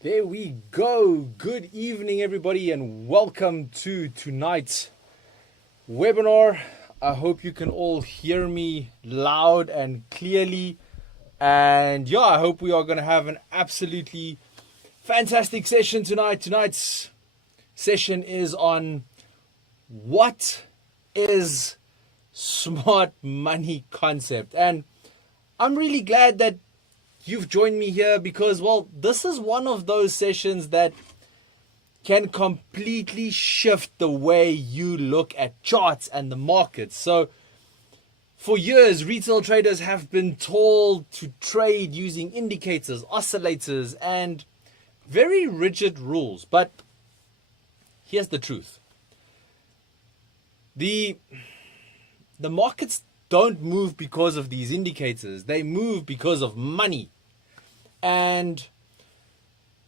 There we go. Good evening, everybody, and welcome to tonight's webinar. I hope you can all hear me loud and clearly. And yeah, I hope we are going to have an absolutely fantastic session tonight. Tonight's session is on what is smart money concept. And I'm really glad that you've joined me here because, well, this is one of those sessions that can completely shift the way you look at charts and the markets. So for years, retail traders have been told to trade using indicators, oscillators, and very rigid rules. But here's the truth. The markets don't move because of these indicators. They move because of money. And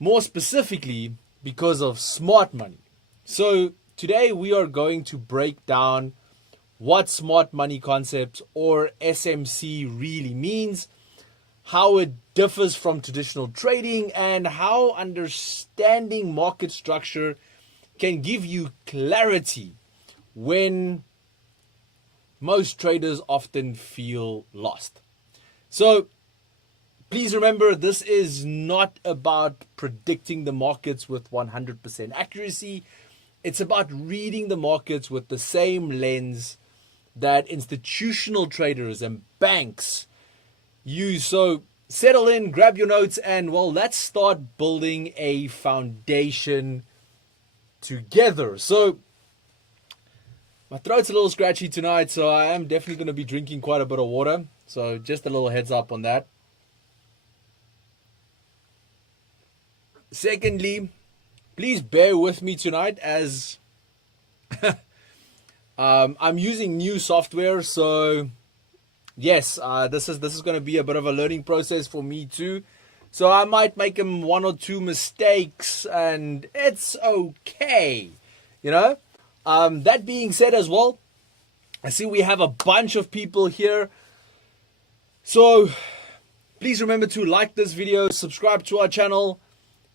more specifically, because of smart money. So today we are going to break down what smart money concept or SMC really means, how it differs from traditional trading, and how understanding market structure can give you clarity when most traders often feel lost. So please remember, this is not about predicting the markets with 100% accuracy. It's about reading the markets with the same lens that institutional traders and banks use. So settle in, grab your notes, and well, let's start building a foundation together. So my throat's a little scratchy tonight, so I am definitely going to be drinking quite a bit of water. So just a little heads up on that. Secondly, please bear with me tonight as I'm using new software. So yes, this is going to be a bit of a learning process for me too. So I might make one or two mistakes, and it's okay, you know. That being said as well, I see we have a bunch of people here. So please remember to like this video, subscribe to our channel.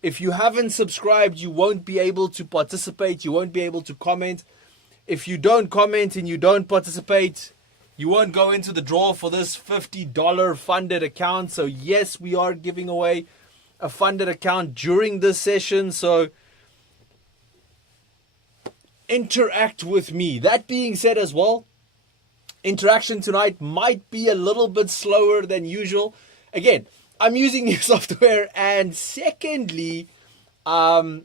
If you haven't subscribed, you won't be able to participate. You won't be able to comment. If you don't comment and you don't participate, you won't go into the draw for this $50 funded account. So yes, we are giving away a funded account during this session. So interact with me. That being said as well, interaction tonight might be a little bit slower than usual. Again, I'm using new software, and secondly, my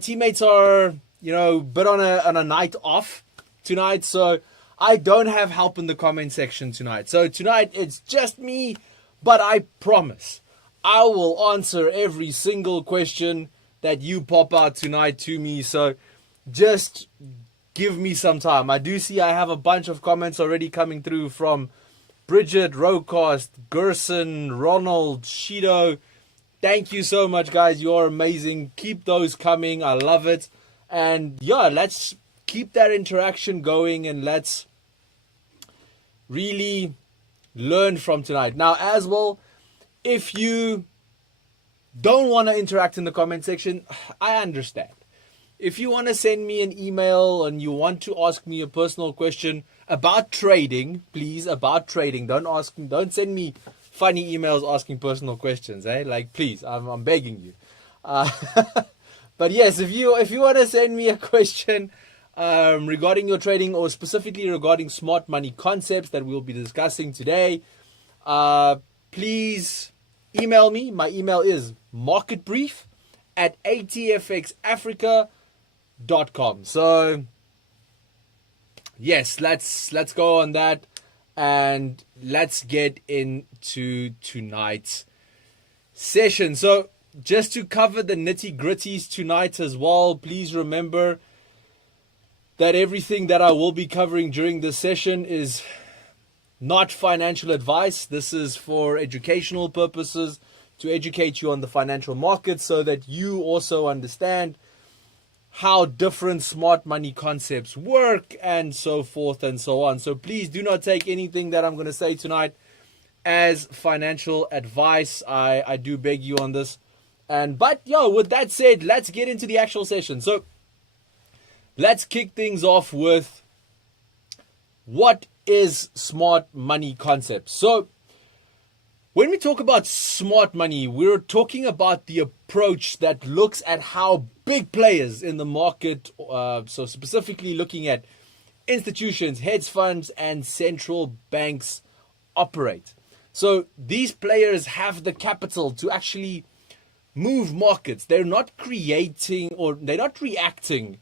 teammates are, a bit on a night off tonight, so I don't have help in the comment section tonight. So tonight it's just me, but I promise I will answer every single question that you pop out tonight to me. So just give me some time. I do see I have a bunch of comments already coming through from Bridget, Rocast, Gerson, Ronald, Shido. Thank you so much, guys. You are amazing. Keep those coming. I love it. And yeah, let's keep that interaction going, and let's really learn from tonight. Now, as well, if you don't want to interact in the comment section, I understand. If you want to send me an email and you want to ask me a personal question about trading, please, about trading. Don't send me funny emails asking personal questions, Like, please, I'm begging you. But yes, if you want to send me a question regarding your trading, or specifically regarding smart money concepts that we'll be discussing today, please email me. My email is marketbrief@atfxafrica.com. So yes, let's go on that, and let's get into tonight's session. So just to cover the nitty-gritties tonight as well, please remember that everything that I will be covering during this session is not financial advice. This is for educational purposes, to educate you on the financial markets so that you also understand how different smart money concepts work, and so forth and so on. So please do not take anything that I'm going to say tonight as financial advice. I do beg you on this. But with that said, let's get into the actual session. So let's kick things off with what is smart money concepts. So when we talk about smart money, we're talking about the approach that looks at how big players in the market, so specifically looking at institutions, hedge funds, and central banks operate. So these players have the capital to actually move markets. They're not creating or they're not reacting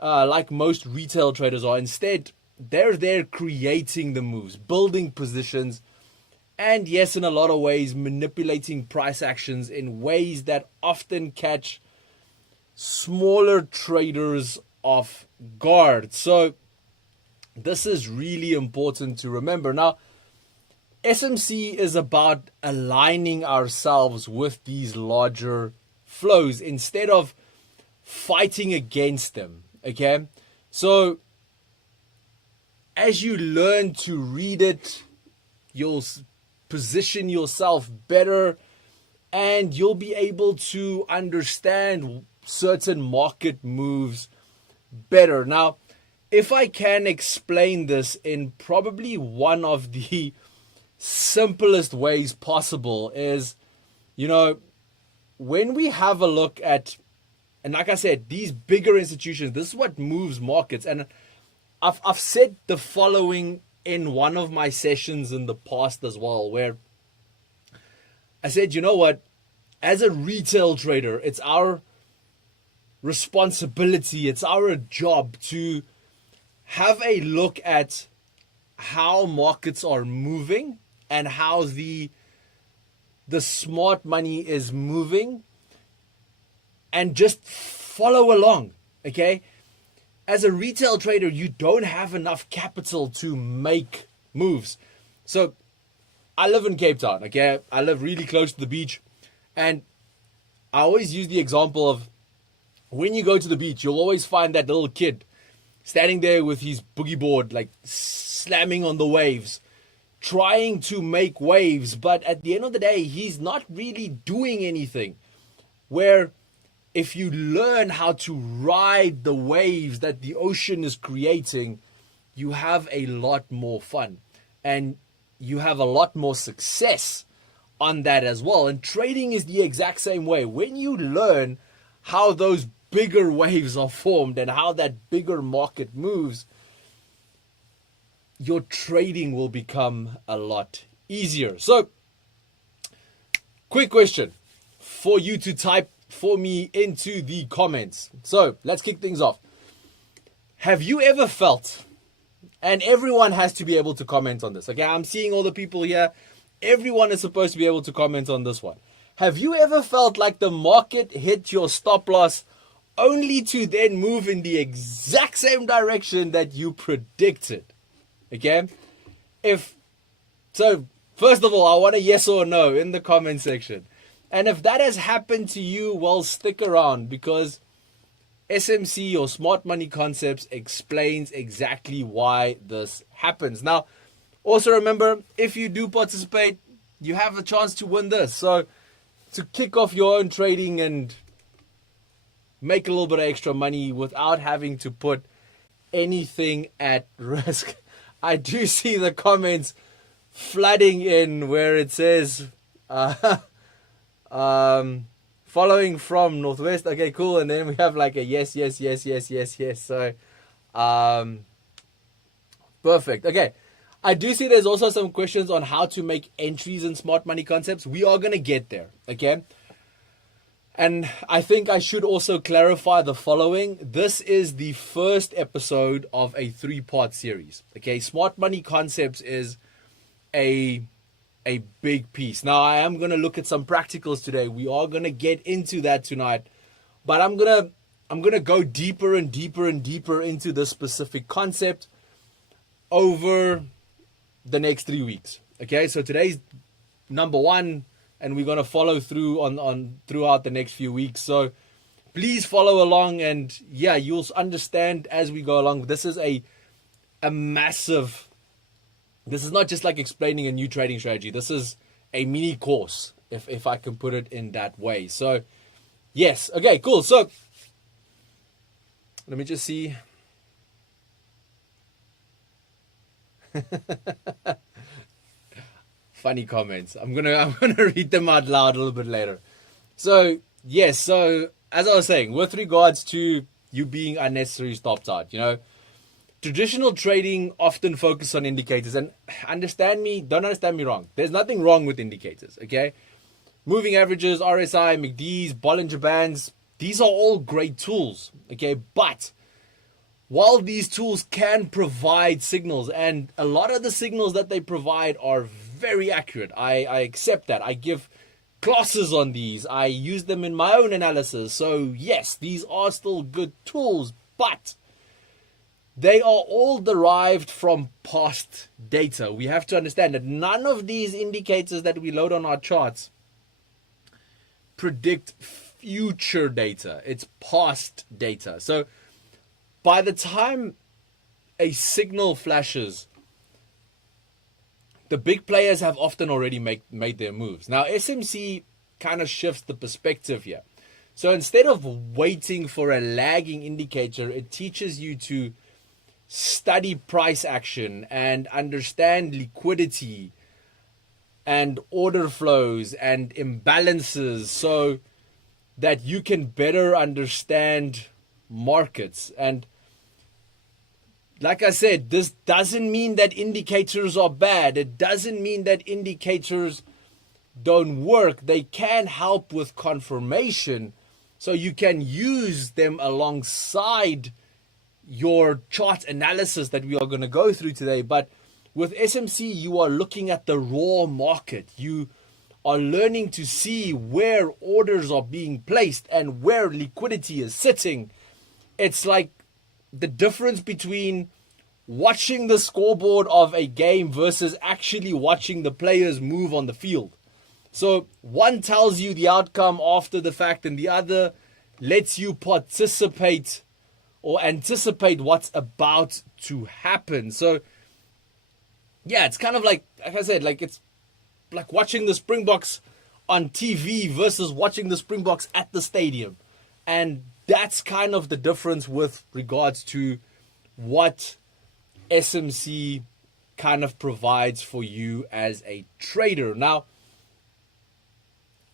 like most retail traders are. Instead, they're there creating the moves, building positions, and yes, in a lot of ways, manipulating price actions in ways that often catch smaller traders off guard. So this is really important to remember. Now, SMC is about aligning ourselves with these larger flows instead of fighting against them. Okay? So as you learn to read it, you'll position yourself better and you'll be able to understand certain market moves better. Now, if I can explain this in probably one of the simplest ways possible is, when we have a look at, and like I said, these bigger institutions, this is what moves markets. And I've said the following in one of my sessions in the past as well, where I said, as a retail trader, it's our responsibility, it's our job to have a look at how markets are moving and how the smart money is moving and just follow along. Okay? As a retail trader, you don't have enough capital to make moves. So I live in Cape Town, okay? I live really close to the beach. And I always use the example of when you go to the beach, you'll always find that little kid standing there with his boogie board, like slamming on the waves, trying to make waves. But at the end of the day, he's not really doing anything. Where if you learn how to ride the waves that the ocean is creating, you have a lot more fun and you have a lot more success on that as well. And trading is the exact same way. When you learn how those bigger waves are formed and how that bigger market moves, your trading will become a lot easier. So, quick question for you to type for me into the comments. So let's kick things off. Have you ever felt, and everyone has to be able to comment on this, okay? I'm seeing all the people here. Everyone is supposed to be able to comment on this one. Have you ever felt like the market hit your stop loss only to then move in the exact same direction that you predicted? Okay? So, first of all, I want a yes or no in the comment section. And if that has happened to you, well, stick around because SMC or Smart Money Concepts explains exactly why this happens. Now, also remember, if you do participate, you have a chance to win this. So, to kick off your own trading and make a little bit of extra money without having to put anything at risk. I do see the comments flooding in where it says, following from Northwest. Okay, cool. And then we have like a yes. So, perfect. Okay. I do see there's also some questions on how to make entries in Smart Money Concepts. We are going to get there. Okay. And I think I should also clarify the following. This is the first episode of a 3-part series. Okay. Smart Money Concepts is a big piece. Now, I am going to look at some practicals today. We are going to get into that tonight. But I'm going to go deeper and deeper and deeper into this specific concept over the next 3 weeks. Okay? So today's number 1 and we're going to follow through on throughout the next few weeks. So please follow along and yeah, you'll understand as we go along. This is a massive. This is not just like explaining a new trading strategy. This is a mini course. if I can put it in that way. So yes, okay, cool. So let me just see. Funny comments. I'm gonna read them out loud a little bit later. So yes, so as I was saying, with regards to you being unnecessarily stopped out, traditional trading often focus on indicators, and don't understand me wrong. There's nothing wrong with indicators, okay? Moving averages, RSI, MACDs, Bollinger Bands, these are all great tools, okay? But while these tools can provide signals, and a lot of the signals that they provide are very accurate, I accept that. I give classes on these. I use them in my own analysis. So yes, these are still good tools, but they are all derived from past data. We have to understand that none of these indicators that we load on our charts predict future data. It's past data. So by the time a signal flashes, the big players have often already made their moves. Now, SMC kind of shifts the perspective here. So instead of waiting for a lagging indicator, it teaches you to study price action and understand liquidity and order flows and imbalances so that you can better understand markets. And like I said, this doesn't mean that indicators are bad. It doesn't mean that indicators don't work. They can help with confirmation, so you can use them alongside your chart analysis that we are going to go through today. But with SMC, you are looking at the raw market. You are learning to see where orders are being placed and where liquidity is sitting. It's like the difference between watching the scoreboard of a game versus actually watching the players move on the field. So one tells you the outcome after the fact, and the other lets you participate or anticipate what's about to happen. So yeah, it's kind of like I said, like it's like watching the Springboks on TV versus watching the Springboks at the stadium. And that's kind of the difference with regards to what SMC kind of provides for you as a trader. Now,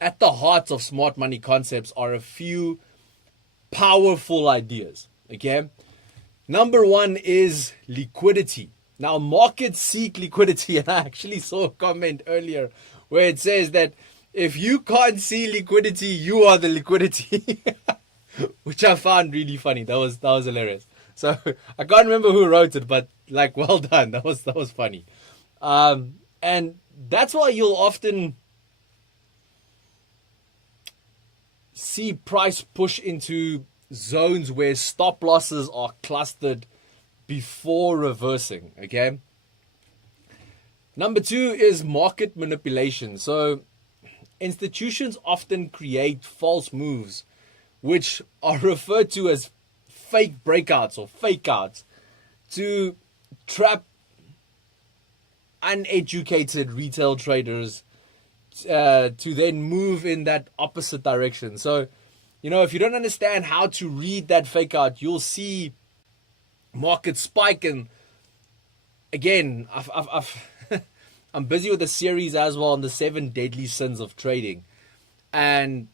at the heart of smart money concepts are a few powerful ideas, okay? Number one is liquidity. Now, markets seek liquidity, and I actually saw a comment earlier where it says that if you can't see liquidity, you are the liquidity. Which I found really funny. That was hilarious. So I can't remember who wrote it, but like, well done. That was funny. And that's why you'll often see price push into zones where stop losses are clustered before reversing. Okay. Number two is market manipulation. So institutions often create false moves, which are referred to as fake breakouts or fake outs, to trap uneducated retail traders to then move in that opposite direction. So, if you don't understand how to read that fake out, you'll see market spike. And again, I'm busy with a series as well on the 7 deadly sins of trading. And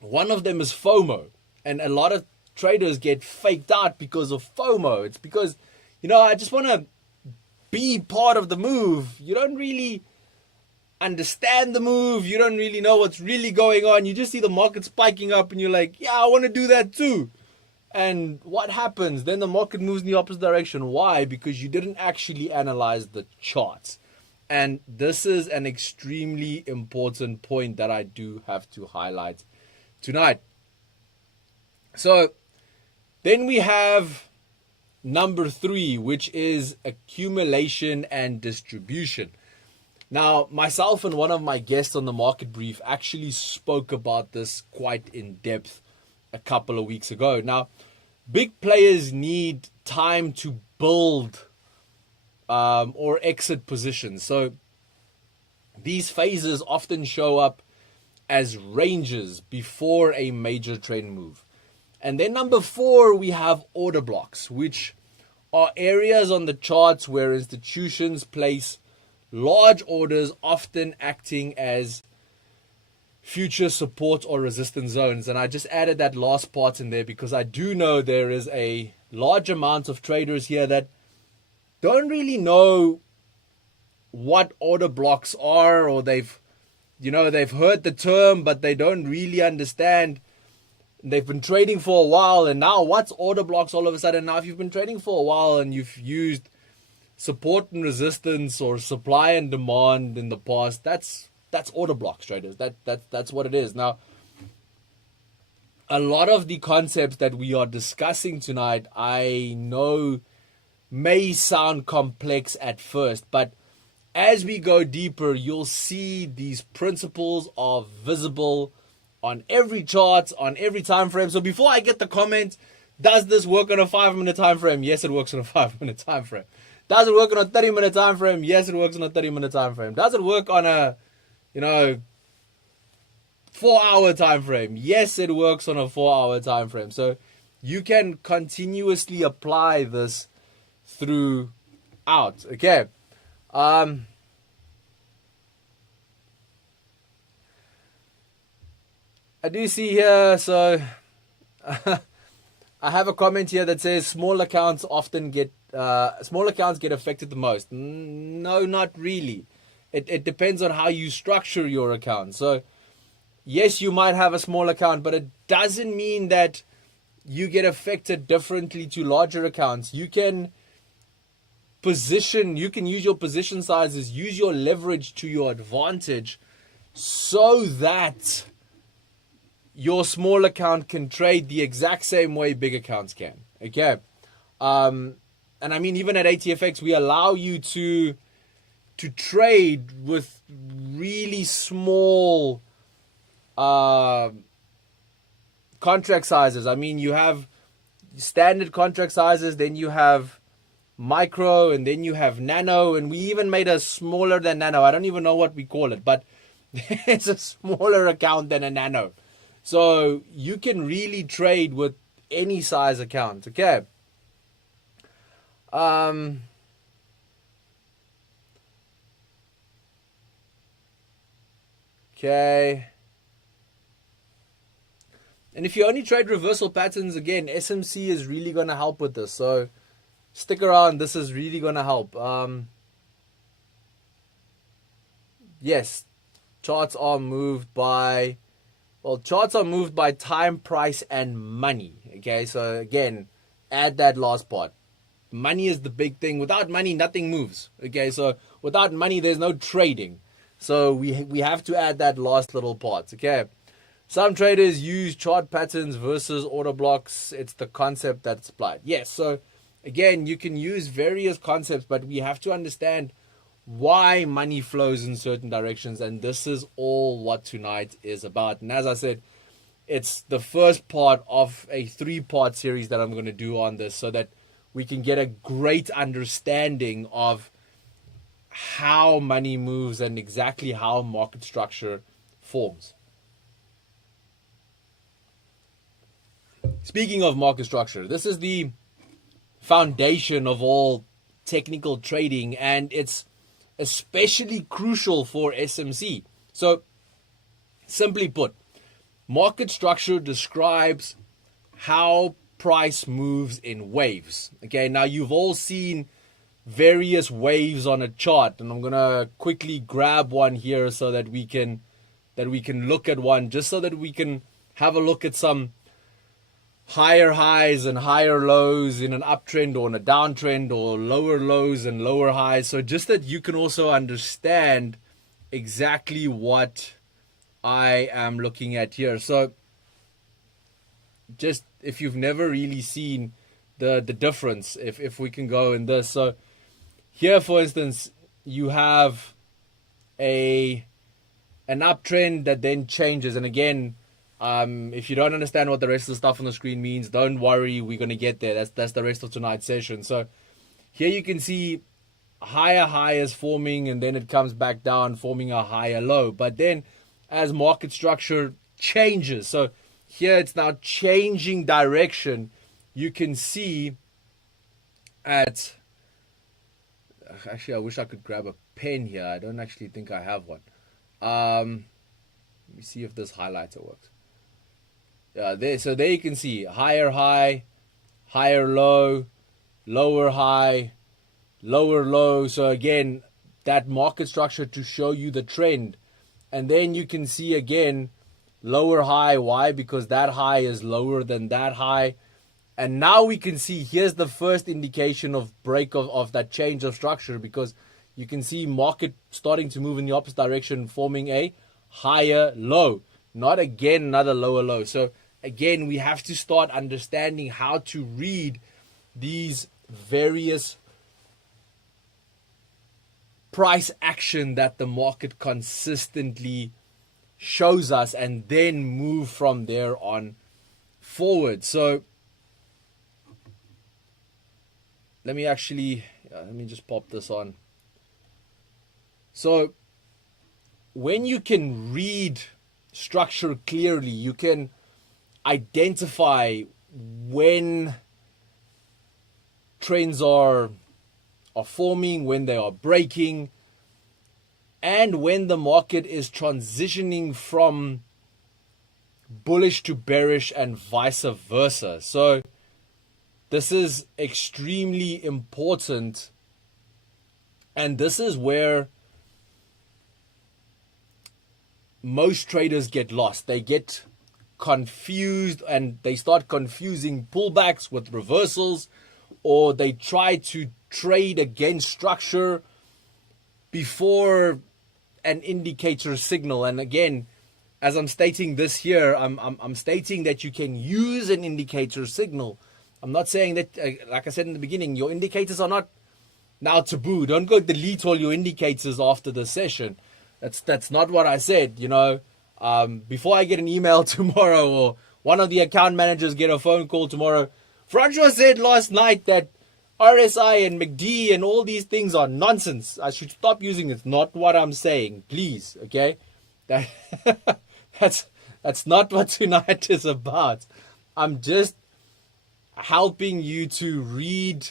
one of them is FOMO. And a lot of traders get faked out because of FOMO. It's because, I just want to be part of the move. You don't really understand the move. You don't really know what's really going on. You just see the market spiking up and you're like, yeah, I want to do that too. And what happens? Then the market moves in the opposite direction. Why? Because you didn't actually analyze the charts. And this is an extremely important point that I do have to highlight tonight. So then we have number 3, which is accumulation and distribution. Now, myself and one of my guests on the market brief actually spoke about this quite in depth a couple of weeks ago. Now, big players need time to build or exit positions. So These phases often show up as ranges before a major trend move. And then number 4, we have order blocks, which are areas on the charts where institutions place large orders, often acting as future support or resistance zones. And I just added that last part in there because I do know there is a large amount of traders here that don't really know what order blocks are, or they've heard the term, but they don't really understand. They've been trading for a while, and now what's order blocks all of a sudden? Now, if you've been trading for a while and you've used support and resistance or supply and demand in the past, that's order blocks, traders. That's what it is. Now, a lot of the concepts that we are discussing tonight, I know may sound complex at first, but as we go deeper, you'll see these principles are visible on every chart, on every time frame. So before I get the comment, does this work on a 5-minute time frame? Yes, it works on a 5-minute time frame. Does it work on a 30-minute time frame? Yes, it works on a 30-minute time frame. Does it work on a 4-hour time frame? Yes, it works on a 4-hour time frame. So you can continuously apply this throughout. Okay. I do see here, so I have a comment here that says small accounts get affected the most. No, not really. It depends on how you structure your account. So yes, you might have a small account, but it doesn't mean that you get affected differently to larger accounts. You can use your position sizes, use your leverage to your advantage so that your small account can trade the exact same way big accounts can. Okay. And I mean, even at ATFX, we allow you to trade with really small contract sizes. I mean, you have standard contract sizes, then you have micro, and then you have nano, and we even made a smaller than nano. I don't even know what we call it, but it's a smaller account than a nano. So you can really trade with any size account. Okay. Okay. And if you only trade reversal patterns, again, SMC is really going to help with this. So stick around. This is really going to help. Yes, charts are moved by time, price, and money. Okay, so again, add that last part. Money is the big thing. Without money, nothing moves. Okay, so without money, there's no trading. So we have to add that last little part. Okay. Some traders use chart patterns versus order blocks. It's the concept that's applied. Yes, so again, you can use various concepts, but we have to understand why money flows in certain directions, and this is all what tonight is about. And as I said, it's the first part of a 3-part series that I'm going to do on this so that we can get a great understanding of how money moves and exactly how market structure forms. Speaking of market structure, this is the foundation of all technical trading, and it's especially crucial for SMC. So, simply put, market structure describes how price moves in waves. Okay, now you've all seen various waves on a chart, and I'm gonna quickly grab one here so that we can look at one, just so that we can have a look at some higher highs and higher lows in an uptrend or in a downtrend, or lower lows and lower highs. So just that you can also understand exactly what I am looking at here. So just if you've never really seen the difference, if we can go in this. So here, for instance, you have an uptrend that then changes. And again, if you don't understand what the rest of the stuff on the screen means, don't worry, we're going to get there. That's the rest of tonight's session. So here you can see higher high is forming and then it comes back down, forming a higher low. But then as market structure changes, so here it's now changing direction, you can see at, actually I wish I could grab a pen here. I don't actually think I have one. Let me see if this highlighter works. So there you can see higher high, higher low, lower high, lower low. So again, that market structure to show you the trend. And then you can see again lower high. Why? Because that high is lower than that high. And now we can see here's the first indication of break of that change of structure, because you can see market starting to move in the opposite direction, forming a higher low, not again another lower low. So again, we have to start understanding how to read these various price action that the market consistently shows us, and then move from there on forward. So let me just pop this on. So when you can read structure clearly, you can identify when trends are forming, when they are breaking, and when the market is transitioning from bullish to bearish and vice versa. So this is extremely important, and this is where most traders get lost. They get confused and they start confusing pullbacks with reversals, or they try to trade against structure before an indicator signal. And again, as I'm stating this here, I'm stating that you can use an indicator signal. I'm not saying that, like I said in the beginning, your indicators are not now taboo. Don't go delete all your indicators after the session. That's not what I said. Before I get an email tomorrow, or one of the account managers get a phone call tomorrow, Francois said last night that RSI and MACD and all these things are nonsense. I should stop using it. It's not what I'm saying. Please, okay? That's not what tonight is about. I'm just helping you to read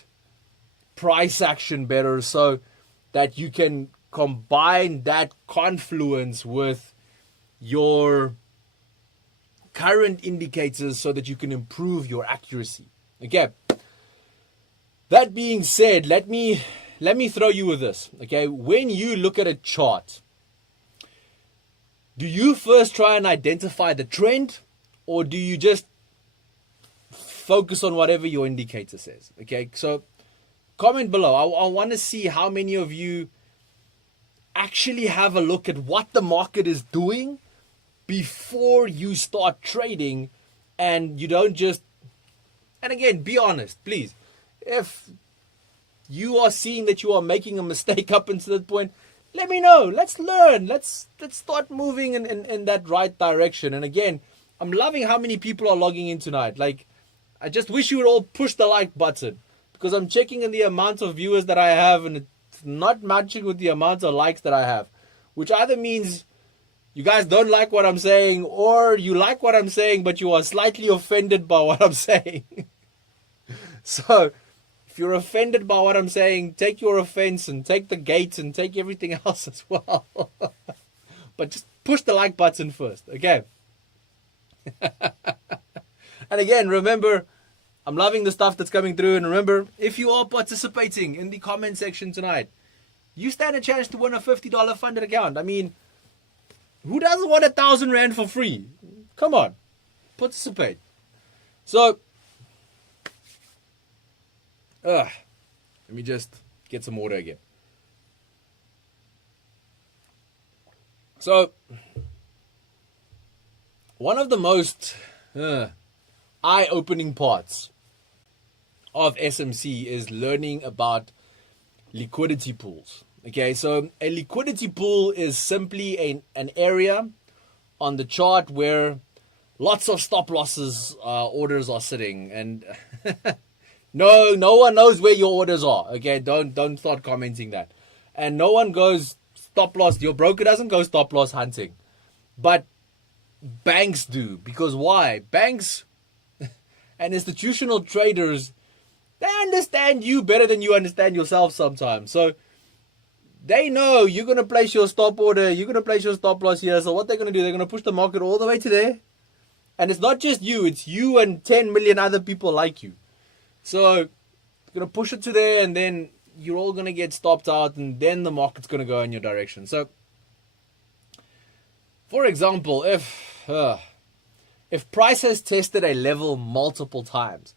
price action better, so that you can combine that confluence with your current indicators so that you can improve your accuracy. Okay. That being said, let me throw you with this. Okay. When you look at a chart, do you first try and identify the trend, or do you just focus on whatever your indicator says? Okay. So comment below. I want to see how many of you actually have a look at what the market is doing before you start trading, and you don't just, and again, be honest, please. If you are seeing that you are making a mistake up until that point, let me know. Let's learn. Let's start moving in that right direction. And again, I'm loving how many people are logging in tonight. Like, I just wish you would all push the like button, because I'm checking in the amount of viewers that I have, and it's not matching with the amount of likes that I have, which either means you guys don't like what I'm saying, or you like what I'm saying, but you are slightly offended by what I'm saying. So if you're offended by what I'm saying, take your offense and take the gate and take everything else as well. But just push the like button first, okay? And again, remember, I'm loving the stuff that's coming through. And remember, if you are participating in the comment section tonight, you stand a chance to win a $50 funded account. I mean, who doesn't want 1,000 Rand for free? Come on, participate. So, let me just get some water again. So, one of the most eye-opening parts of SMC is learning about liquidity pools. Okay, so a liquidity pool is simply an area on the chart where lots of stop losses orders are sitting. And No one knows where your orders are. Okay, don't start commenting that. And no one goes stop loss. Your broker doesn't go stop loss hunting. But banks do. Because why? Banks and institutional traders, they understand you better than you understand yourself sometimes. So they know you're going to place your stop order, you're going to place your stop loss here. So what they're going to do, they're going to push the market all the way to there. And it's not just you, it's you and 10 million other people like you. So you're going to push it to there, and then you're all going to get stopped out, and then the market's going to go in your direction. So, for example, if price has tested a level multiple times,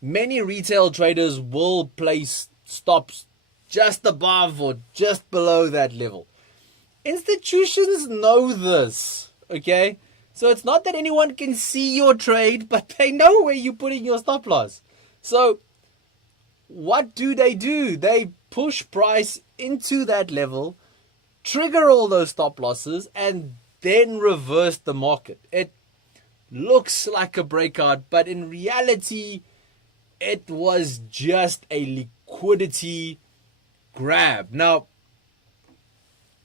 many retail traders will place stops just above or just below that level. Institutions know this, okay? So it's not that anyone can see your trade, but they know where you're putting your stop loss. So what do? They push price into that level, trigger all those stop losses, and then reverse the market. It looks like a breakout, but in reality, it was just a liquidity grab. Now,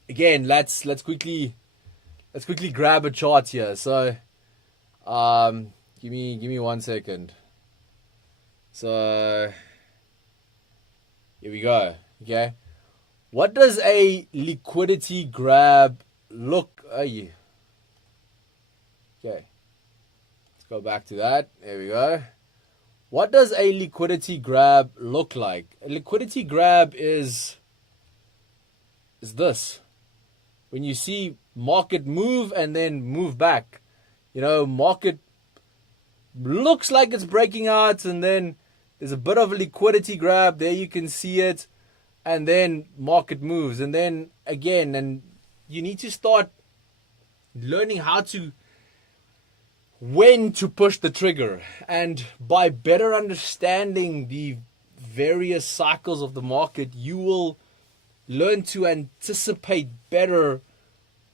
again, let's quickly grab a chart here. So, give me 1 second. So, here we go. Okay, what does a liquidity grab look? Okay, let's go back to that. There we go. What does a liquidity grab look like? A liquidity grab is this. When you see market move and then move back, market looks like it's breaking out, and then there's a bit of a liquidity grab. There you can see it, and then market moves, and then again, and you need to start learning when to push the trigger. And by better understanding the various cycles of the market, you will learn to anticipate better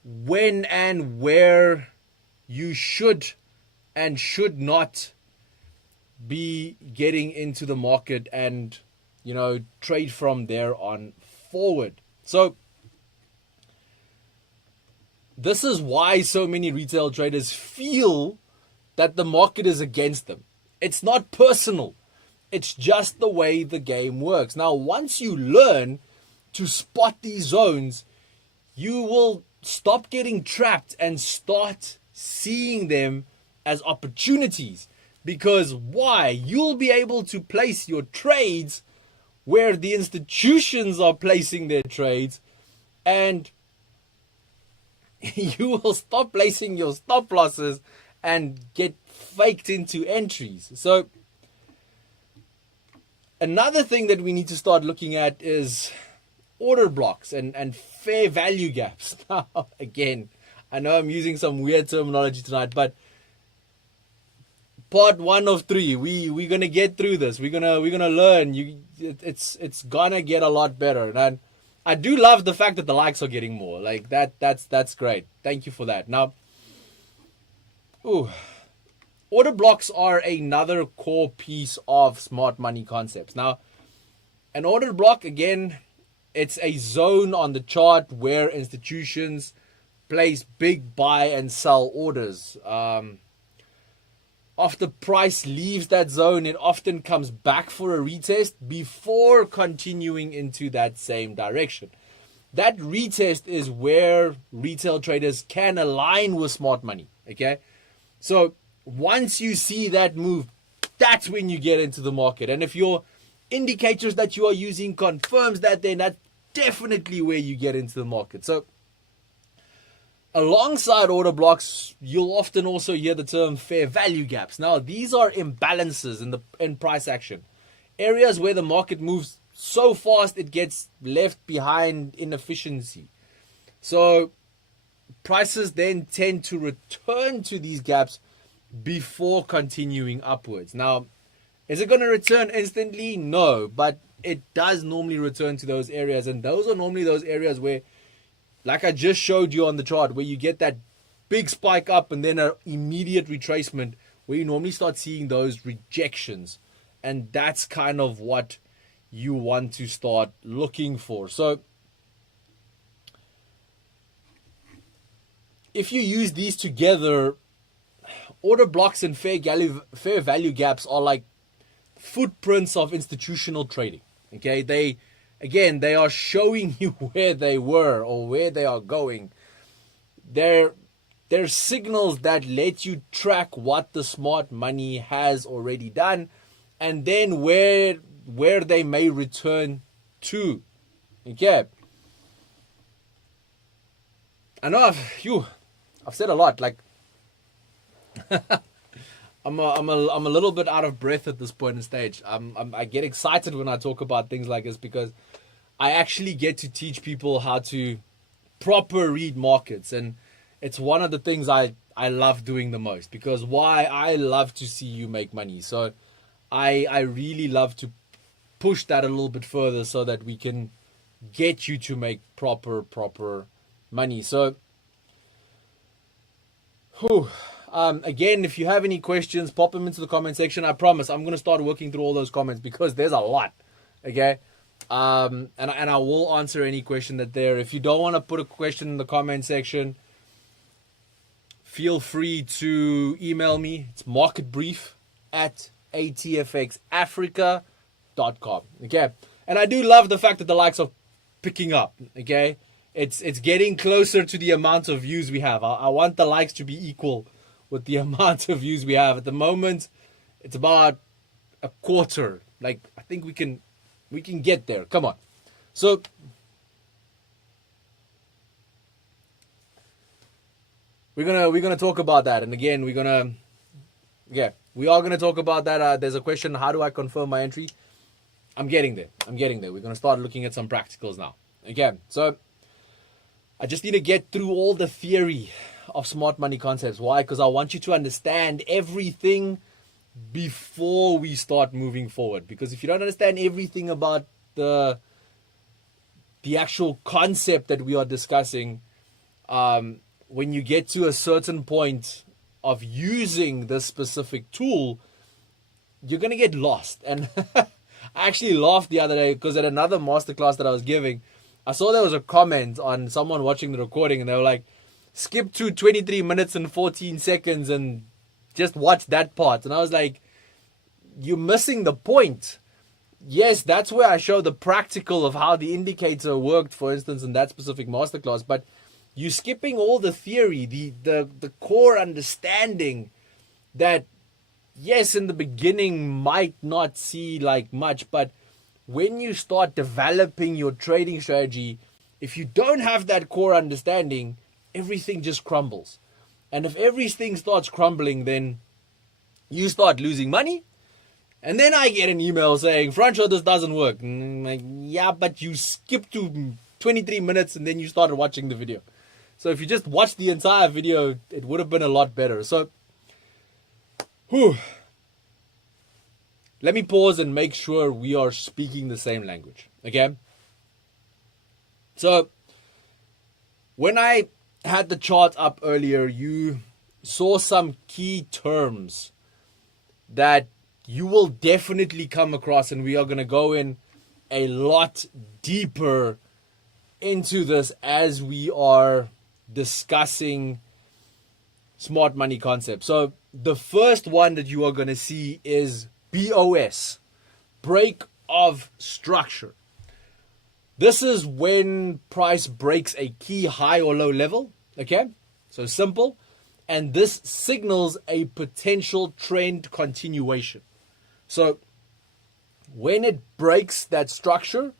when and where you should and should not be getting into the market, and trade from there on forward. So this is why so many retail traders feel that the market is against them. It's not personal. It's just the way the game works. Now, once you learn to spot these zones, you will stop getting trapped and start seeing them as opportunities. Because why? You'll be able to place your trades where the institutions are placing their trades, and you will stop placing your stop losses and get faked into entries. So another thing that we need to start looking at is order blocks and fair value gaps. Now, again, I know I'm using some weird terminology tonight, but part 1 of 3, we're gonna get through this. We're gonna learn. It's gonna get a lot better. And I do love the fact that the likes are getting more. Like that's great. Thank you for that. Now, order blocks are another core piece of smart money concepts. Now, an order block, again, it's a zone on the chart where institutions place big buy and sell orders. After price leaves that zone, it often comes back for a retest before continuing into that same direction. That retest is where retail traders can align with smart money. Okay, so once you see that move, that's when you get into the market. And if your indicators that you are using confirms that, then that's definitely where you get into the market. So alongside order blocks, you'll often also hear the term fair value gaps. Now, these are imbalances in price action. Areas where the market moves so fast it gets left behind inefficiency. So prices then tend to return to these gaps before continuing upwards. Now, is it going to return instantly? No, but it does normally return to those areas. And those are normally those areas where, like I just showed you on the chart, where you get that big spike up and then an immediate retracement, where you normally start seeing those rejections. And that's kind of what you want to start looking for. So if you use these together, order blocks and fair value gaps are like footprints of institutional trading. Okay, they are showing you where they were or where they are going. They're signals that let you track what the smart money has already done, and then where they may return to. Okay. I know I've said a lot. Like I'm a little bit out of breath at this point in stage. I get excited when I talk about things like this because I actually get to teach people how to proper read markets, and it's one of the things I love doing the most, because why? I love to see you make money. So I really love to push that a little bit further so that we can get you to make proper money. So again, if you have any questions, pop them into the comment section. I promise I'm going to start working through all those comments because there's a lot. Okay. And I will answer any question that there. If you don't want to put a question in the comment section, feel free to email me. It's marketbrief@atfxafrica.com. Okay. And I do love the fact that the likes are picking up. Okay. It's getting closer to the amount of views we have. I want the likes to be equal with the amount of views we have. At the moment, it's about a quarter. Like, I think we can get there. Come on. So we're gonna talk about that. And again, we are gonna talk about that. There's a question, how do I confirm my entry? I'm getting there. We're gonna start looking at some practicals now. Okay, so I just need to get through all the theory of smart money concepts. Why? Because I want you to understand everything before we start moving forward. Because if you don't understand everything about the actual concept that we are discussing, when you get to a certain point of using this specific tool, you're going to get lost. And I actually laughed the other day because at another masterclass that I was giving, I saw there was a comment on someone watching the recording, and they were like, skip to 23 minutes and 14 seconds and just watch that part. And I was like, you're missing the point. Yes, that's where I show the practical of how the indicator worked, for instance, in that specific masterclass. But you're skipping all the theory, the core understanding that, yes, in the beginning might not see like much, but when you start developing your trading strategy, if you don't have that core understanding, everything just crumbles. And if everything starts crumbling, then you start losing money. And then I get an email saying, Franco, this doesn't work. And I'm like, yeah, but you skipped to 23 minutes and then you started watching the video. So if you just watched the entire video, it would have been a lot better. So, let me pause and make sure we are speaking the same language. Okay? So, when I had the chart up earlier, you saw some key terms that you will definitely come across, and we are going to go in a lot deeper into this as we are discussing smart money concepts. So the first one that you are going to see is BOS, break of structure. This is when price breaks a key high or low level. Okay, so simple. And this signals a potential trend continuation. So when it breaks that structure,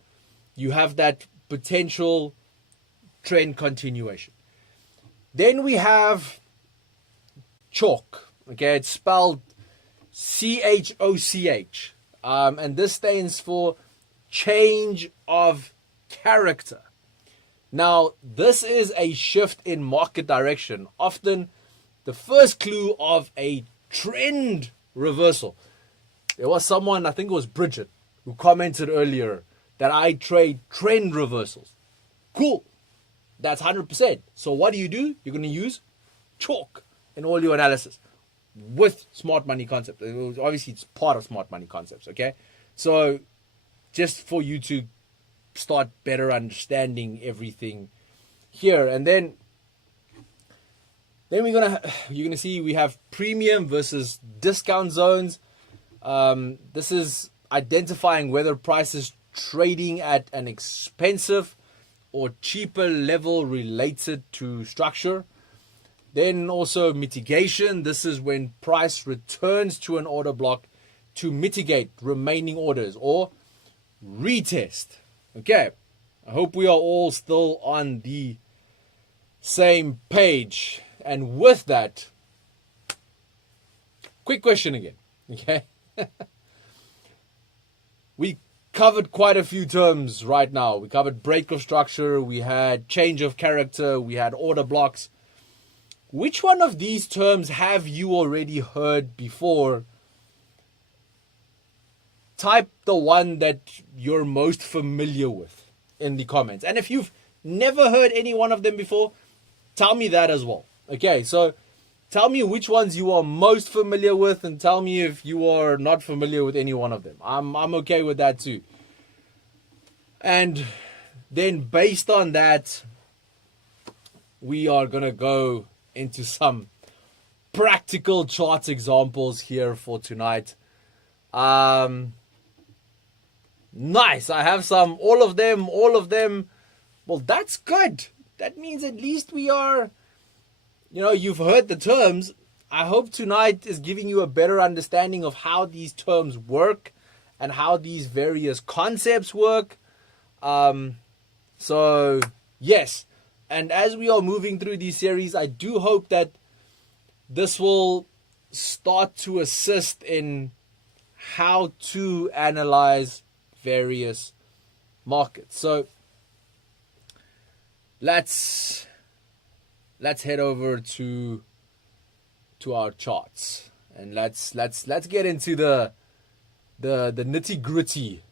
you have that potential trend continuation. Then we have chalk. Okay, it's spelled CHOCH. And this stands for change of character. Now, this is a shift in market direction. Often the first clue of a trend reversal. There was someone, I think it was Bridget, who commented earlier that I trade trend reversals. Cool. That's 100%. So what do? You're going to use chalk in all your analysis. with smart money concepts. Obviously, it's part of smart money concepts, okay? So just for you to start better understanding everything here. And then you're gonna see we have premium versus discount zones. This is identifying whether price is trading at an expensive or cheaper level related to structure. Then also mitigation. This is when price returns to an order block to mitigate remaining orders or retest. Okay, I hope we are all still on the same page. And with that, quick question again. Okay, we covered quite a few terms right now. We covered break of structure, we had change of character, we had order blocks. Which one of these terms have you already heard before? Type the one that you're most familiar with in the comments. And if you've never heard any one of them before, tell me that as well. Okay, so tell me which ones you are most familiar with and tell me if you are not familiar with any one of them. I'm okay with that too. And then based on that, we are going to go into some practical chart examples here for tonight. Nice. I have some, all of them. Well, that's good. That means at least we are, you've heard the terms. I hope tonight is giving you a better understanding of how these terms work and how these various concepts work. So, yes. And as we are moving through these series, I do hope that this will start to assist in how to analyze various markets. So let's head over to our charts and let's get into the nitty-gritty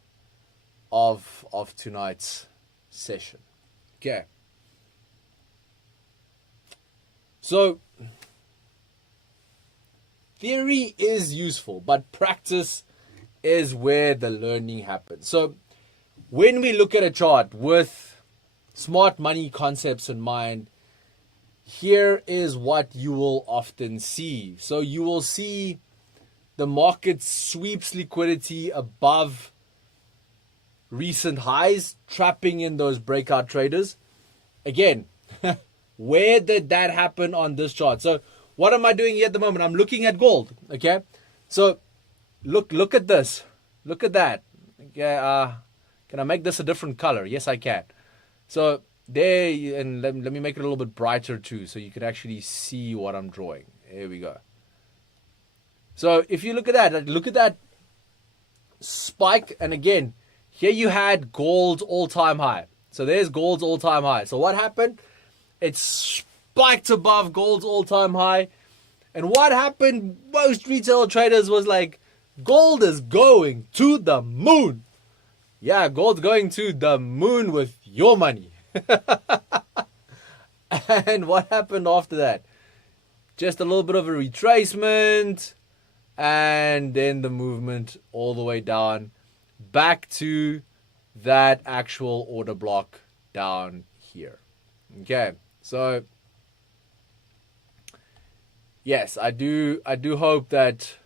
of tonight's session. Okay. So, theory is useful, but practice is where the learning happens. So, when we look at a chart with smart money concepts in mind, here is what you will often see. So, you will see the market sweeps liquidity above recent highs, trapping in those breakout traders. Again, where did that happen on this chart? So what am I doing here at the moment? I'm looking at gold. Okay. So look at this. Look at that. Okay. Can I make this a different color? Yes, I can. So there, and let me make it a little bit brighter too, so you can actually see what I'm drawing. Here we go. So if you look at that spike, and again, here you had gold's all-time high. So there's gold's all-time high. So what happened? It spiked above gold's all-time high. And what happened? Most retail traders was like, gold is going to the moon. Yeah, gold's going to the moon with your money. And what happened after that? Just a little bit of a retracement. And then the movement all the way down. Back to that actual order block down here. Okay. So, yes, I do hope that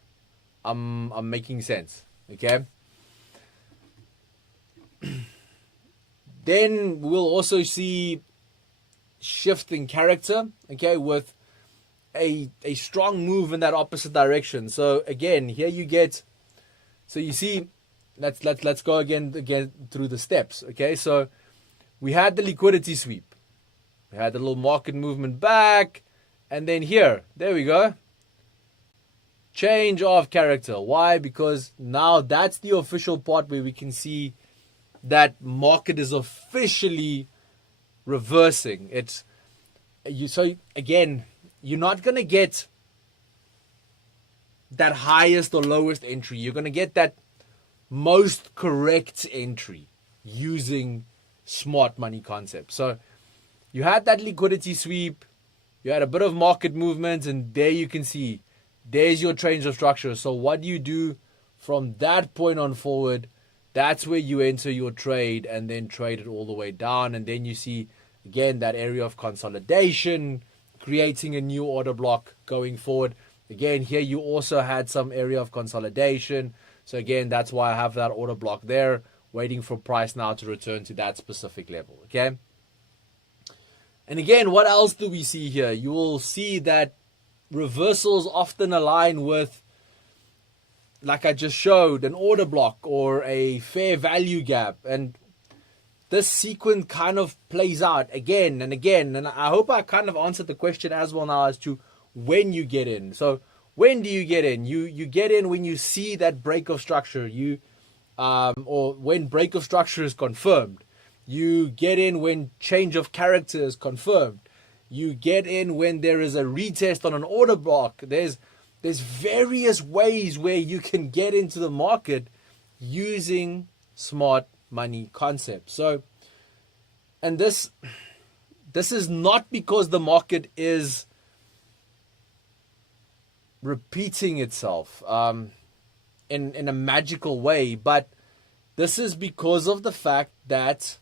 I'm making sense. Okay. Then we'll also see shift in character. Okay, with a strong move in that opposite direction. So again, here you get. So you see, let's go again through the steps. Okay, so we had the liquidity sweep. We had the little market movement back. And then here, there we go. Change of character. Why? Because now that's the official part where we can see that market is officially reversing. So again, you're not going to get that highest or lowest entry. You're going to get that most correct entry using smart money concept. So you had that liquidity sweep, you had a bit of market movement, and there you can see there's your change of structure. So what do you do from that point on forward? That's where you enter your trade and then trade it all the way down. And then you see, again, that area of consolidation, creating a new order block going forward. Again, here you also had some area of consolidation. So again, that's why I have that order block there, waiting for price now to return to that specific level, okay? And again, what else do we see here? You will see that reversals often align with, like I just showed, an order block or a fair value gap. And this sequence kind of plays out again and again. And I hope I kind of answered the question as well now as to when you get in. So when do you get in? You get in when you see that break of structure. Or when break of structure is confirmed. You get in when change of character is confirmed. You get in when there is a retest on an order block. There's various ways where you can get into the market using smart money concepts. So, and this is not because the market is repeating itself in a magical way, but this is because of the fact that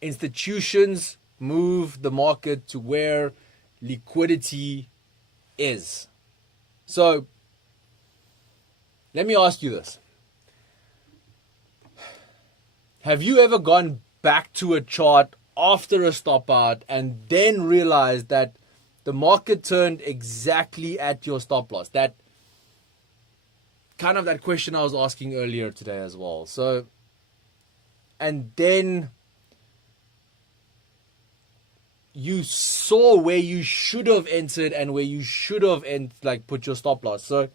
institutions move the market to where liquidity is. So, let me ask you this. Have you ever gone back to a chart after a stop out and then realized that the market turned exactly at your stop loss? That kind of that question I was asking earlier today as well. So, and then you saw where you should have entered and where you should have put your stop loss. So,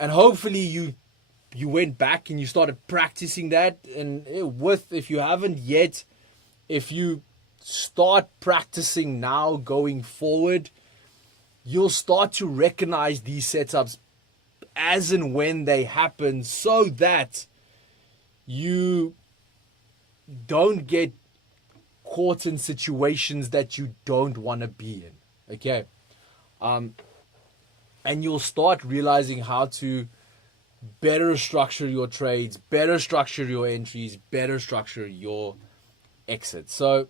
and hopefully you went back and you started practicing that. And if you haven't yet, if you start practicing now going forward, you'll start to recognize these setups as and when they happen, so that you don't get caught in situations that you don't want to be in. Okay. And you'll start realizing how to better structure your trades, better structure your entries, better structure your exits. So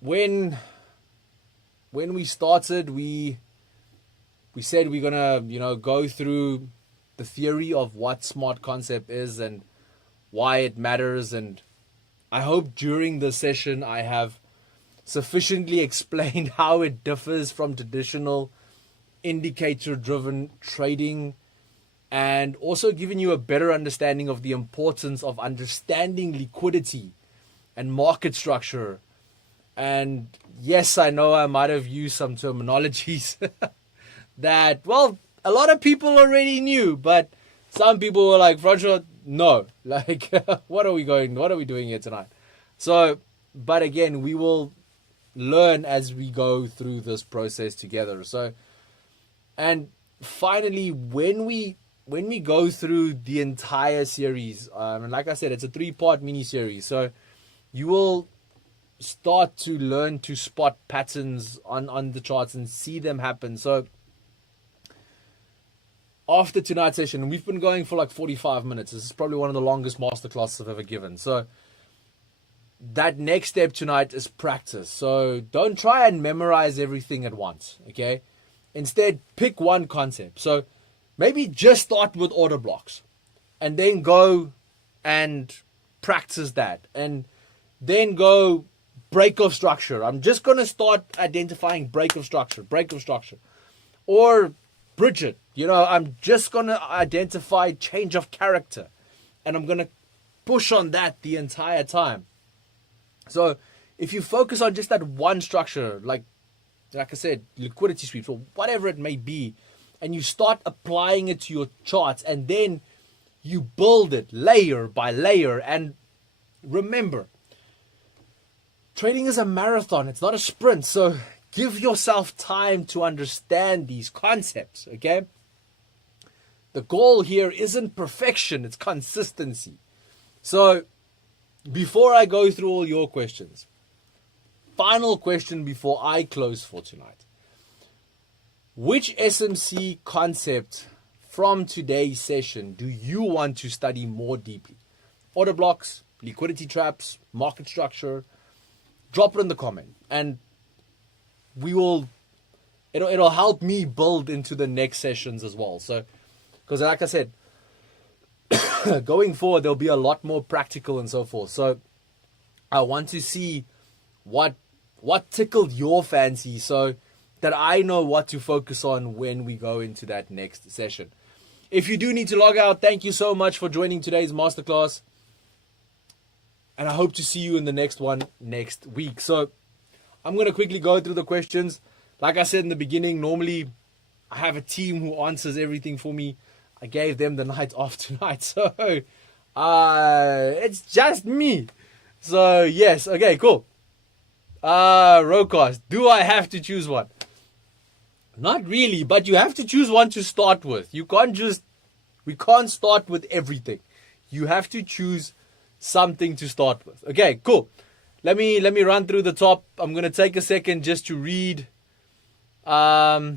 when we started, we said we're gonna go through the theory of what smart concept is and why it matters. And I hope during the session I have sufficiently explained how it differs from traditional indicator-driven trading, and also given you a better understanding of the importance of understanding liquidity and market structure. And yes, I know I might have used some terminologies that, well, a lot of people already knew, but some people were like, Francois, no, like, what are we doing here tonight? So, but again, we will learn as we go through this process together. So, and finally, when we go through the entire series, and like I said, it's a 3-part mini series. So you will start to learn to spot patterns on the charts and see them happen. So after tonight's session, we've been going for like 45 minutes. This is probably one of the longest masterclasses I've ever given. So that next step tonight is practice. So don't try and memorize everything at once, okay? Instead, pick one concept. So maybe just start with order blocks and then go and practice that. And then go break of structure. I'm just going to start identifying break of structure. Or Bridget, I'm just going to identify change of character. And I'm going to push on that the entire time. So if you focus on just that one structure, like I said, liquidity sweeps or whatever it may be, and you start applying it to your charts, and then you build it layer by layer. And remember, trading is a marathon. It's not a sprint. So give yourself time to understand these concepts, okay? The goal here isn't perfection. It's consistency. So before I go through all your questions, final question before I close for tonight. Which SMC concept from today's session do you want to study more deeply? Order blocks, liquidity traps, market structure? Drop it in the comment, and it'll help me build into the next sessions as well. So, because like I said, going forward there'll be a lot more practical and so forth. So I want to see what tickled your fancy, so that I know what to focus on when we go into that next session. If you do need to log out, thank you so much for joining today's masterclass. And I hope to see you in the next one next week. So I'm going to quickly go through the questions. Like I said in the beginning, normally I have a team who answers everything for me. I gave them the night off tonight. So it's just me. So yes, okay, cool. Rocast, do I have to choose one? Not really, but you have to choose one to start with. We can't start with everything. You have to choose something to start with. Okay, cool. Let me run through the top. I'm going to take a second just to read. I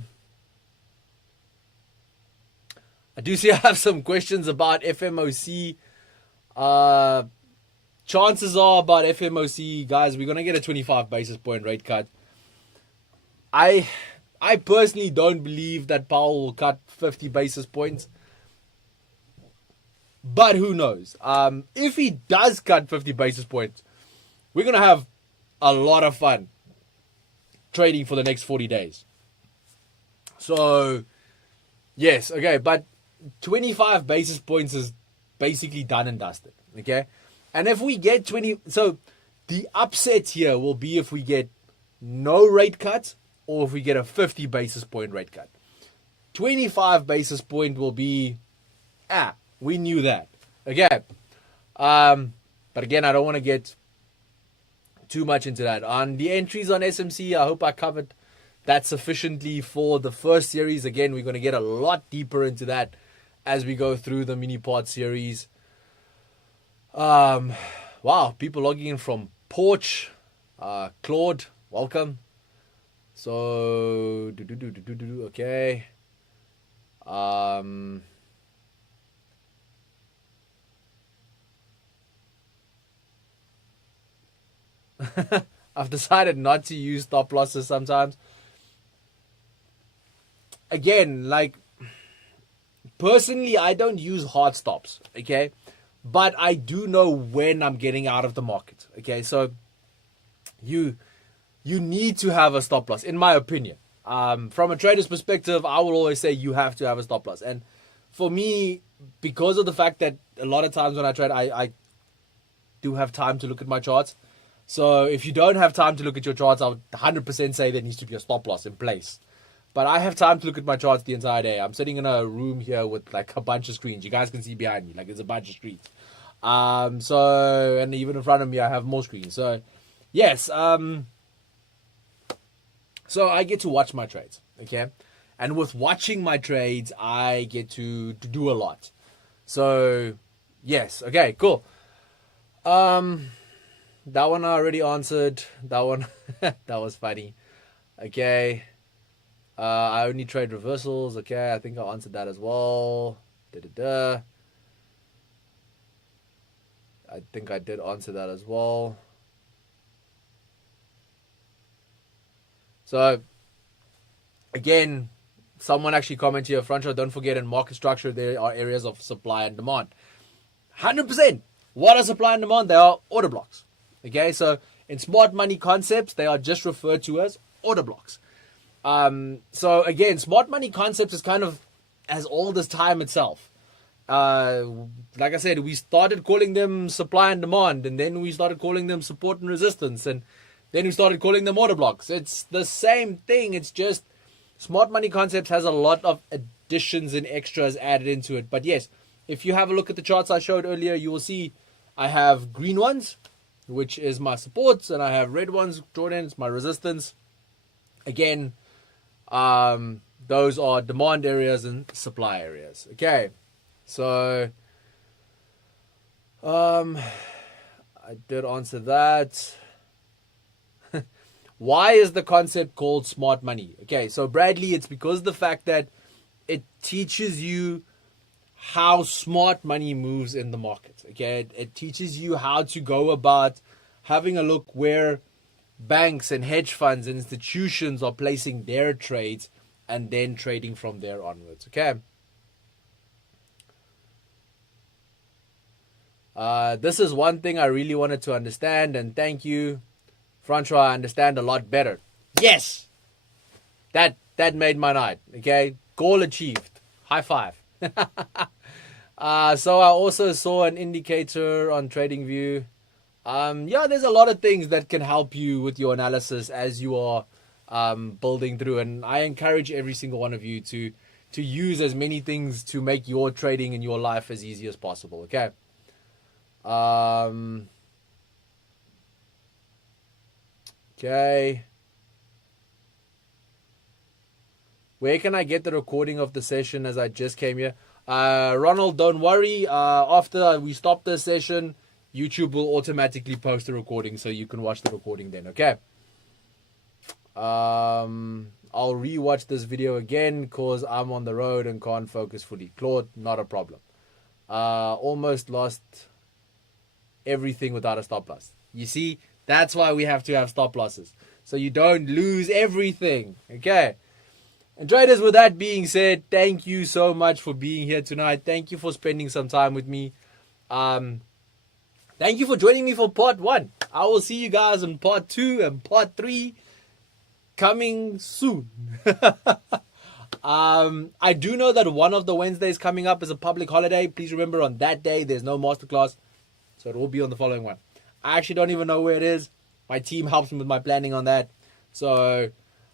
do see I have some questions about FMOC. Chances are about FMOC, guys, we're going to get a 25 basis point rate cut. I personally don't believe that Powell will cut 50 basis points. But who knows? If he does cut 50 basis points, we're going to have a lot of fun trading for the next 40 days. So, yes, okay. But 25 basis points is basically done and dusted, okay? And if we get 20... So, the upset here will be if we get no rate cut, or if we get a 50 basis point rate cut. 25 basis point will be, we knew that. Okay. But again, I don't want to get too much into that. On the entries on SMC, I hope I covered that sufficiently for the first series. Again, we're going to get a lot deeper into that as we go through the mini pod series. Wow, people logging in from Porch. Claude, welcome. So, okay. I've decided not to use stop losses sometimes. Again, like, personally, I don't use hard stops, okay? But I do know when I'm getting out of the market, okay? So, you need to have a stop loss, in my opinion. From a trader's perspective, I will always say you have to have a stop loss. And for me, because of the fact that a lot of times when I trade, I do have time to look at my charts. So if you don't have time to look at your charts, I would 100% say there needs to be a stop loss in place. But I have time to look at my charts the entire day. I'm sitting in a room here with like a bunch of screens. You guys can see behind me, like there's a bunch of screens. So, and even in front of me, I have more screens. So, yes, so I get to watch my trades, okay? And with watching my trades, I get to do a lot. So, yes, okay, cool. That one I already answered. That one, that was funny. Okay. I only trade reversals. Okay, I think I answered that as well. I think I did answer that as well. So, again, someone actually commented here, Franco, don't forget in market structure, there are areas of supply and demand. 100%. What are supply and demand? They are order blocks. Okay, so in smart money concepts, they are just referred to as order blocks. So again, smart money concepts is kind of as old as time itself. Like I said, we started calling them supply and demand, and then we started calling them support and resistance, and then we started calling them order blocks. It's the same thing. It's just smart money concepts has a lot of additions and extras added into it. But yes, if you have a look at the charts I showed earlier, you will see I have green ones, which is my supports, and I have red ones drawn in. It's my resistance. Again, those are demand areas and supply areas. Okay, so I I did answer that. Why is the concept called smart money? Okay, so Bradley, it's because of the fact that it teaches you how smart money moves in the market. Okay, it teaches you how to go about having a look where banks and hedge funds and institutions are placing their trades and then trading from there onwards. Okay. This is one thing I really wanted to understand, and thank you, Francois. I understand a lot better. Yes, that made my night. Okay, goal achieved. High five. So I also saw an indicator on TradingView. Yeah, there's a lot of things that can help you with your analysis as you are building through, and I encourage every single one of you to use as many things to make your trading in your life as easy as possible. Okay. Okay. Where can I get the recording of the session as I just came here? Ronald, don't worry. After we stop the session, YouTube will automatically post the recording so you can watch the recording then. Okay. I'll rewatch this video again because I'm on the road and can't focus fully. Claude, not a problem. Almost lost everything without a stop loss. You see, that's why we have to have stop losses, so you don't lose everything. Okay. And traders, with that being said, thank you so much for being here tonight. Thank you for spending some time with me. Thank you for joining me for part 1. I will see you guys in part 2 and part 3 coming soon. I do know that one of the Wednesdays coming up is a public holiday. Please remember, on that day there's no masterclass, so it will be on the following one. I actually don't even know where it is. My team helps me with my planning on that. So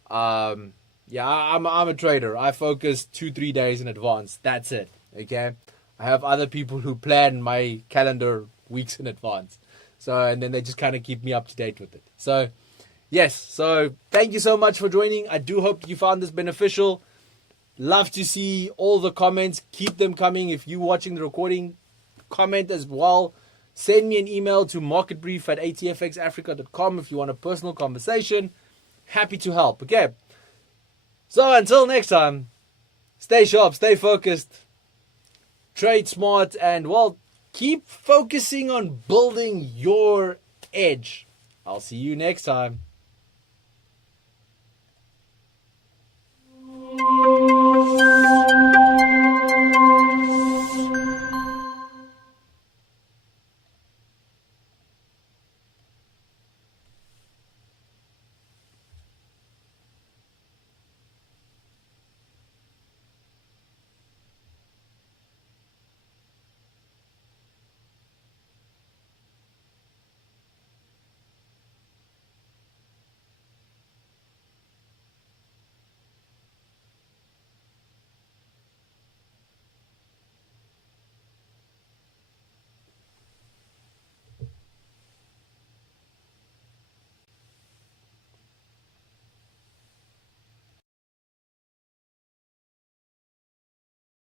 yeah, I'm a trader. I focus 2-3 days in advance. That's it. Okay. I have other people who plan my calendar weeks in advance. So, and then they just kind of keep me up to date with it. So yes, so thank you so much for joining. I do hope you found this beneficial. Love to see all the comments. Keep them coming. If you're watching the recording, comment as well. Send me an email to marketbrief@atfxafrica.com if you want a personal conversation. Happy to help. Okay. So until next time, stay sharp, stay focused, trade smart, and well, keep focusing on building your edge. I'll see you next time.